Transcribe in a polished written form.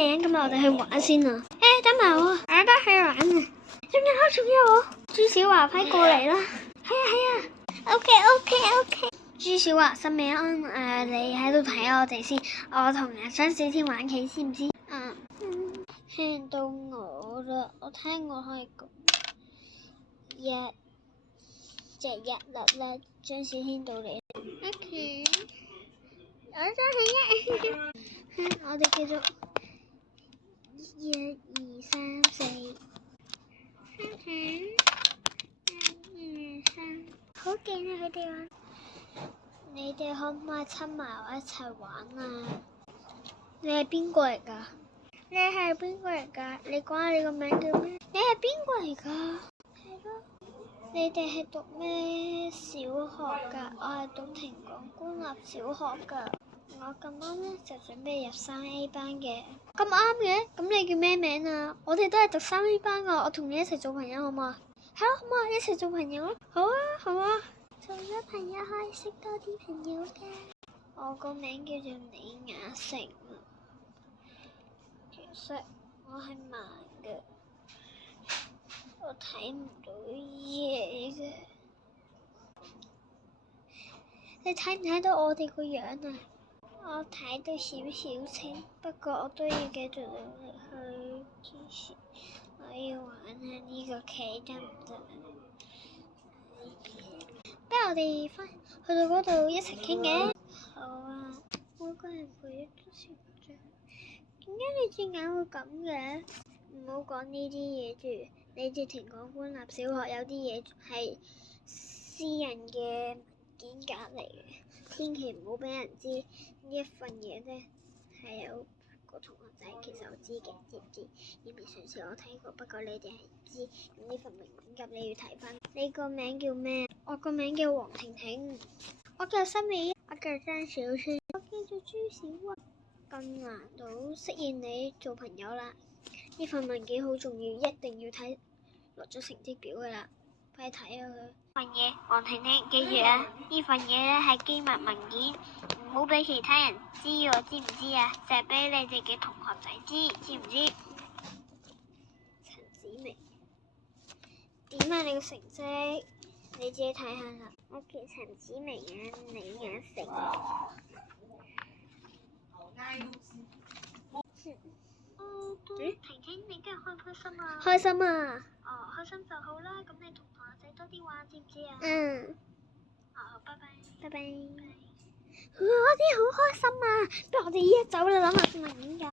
名，咁我哋去玩先啊！等埋我，我都去玩啊！仲有我，朱小華快過嚟啦！係啊 ，OK。朱小華新名，你喺度睇我哋先，我同阿張小天玩棋，知唔知？聽到我啦，我聽我可以講一隻日落啦，張小天到你。OK， 我真係我哋繼續1、2、3、4。1、2、3，好勁啊！佢哋玩，你哋可唔可以親埋我一齊玩啊？你係邊個嚟㗎？你講下你個名叫咩？你係邊個嚟㗎？係咯。你哋係讀咩小學㗎？我係讀庭廣官立小學㗎。我咁啱咧就準備入3A 班嘅。咁啱嘅？咁你叫咩名啊？我哋都係讀3A 班㗎，我同你一齊做朋友好唔好啊？係咯，好唔好啊？一齊做朋友？好啊。做咗朋友可以識多啲朋友㗎。我個名叫做李雅成。其實我係盲嘅，我睇唔到嘢嘅。你睇唔睇到我哋個樣啊？我睇到少少清，不過我都要繼續努力去堅持。我要玩下呢個棋得唔得？不如我哋去到嗰度一齊傾嘅。好啊，每個人陪一都成長。點解你隻眼會咁嘅？唔好講呢啲嘢住。你隻庭廣官立小學有啲嘢係私人嘅文件夾嚟嘅，千祈唔好俾人知。呢一份嘢咧係有個同學仔，其實我知嘅，知唔知？因為上次我睇過，不過你哋係唔知。咁呢份文件夾你要睇翻。你個名叫咩？我個名叫黃婷婷。我叫新美，我叫張小川，我叫做朱小華。咁難到適應你做朋友啦。呢份文件好重要，一定要睇。落咗成績表噶啦，快睇啊佢份嘢。黃婷婷，記住啊，呢份嘢咧係機密文件，唔好俾其他人知喎，知唔知啊？就係俾你哋嘅同學仔知，知唔知？陳子明，點啊？你個成績你自己睇下啦。我叫陳子明啊，李雅成。婷婷，你今日開唔開心啊？開心啊！開心就好啦，咁你同同學仔多啲玩，知唔知啊？拜拜。我啲好開心啊！不如我哋依家走啦，諗下份文件㗎。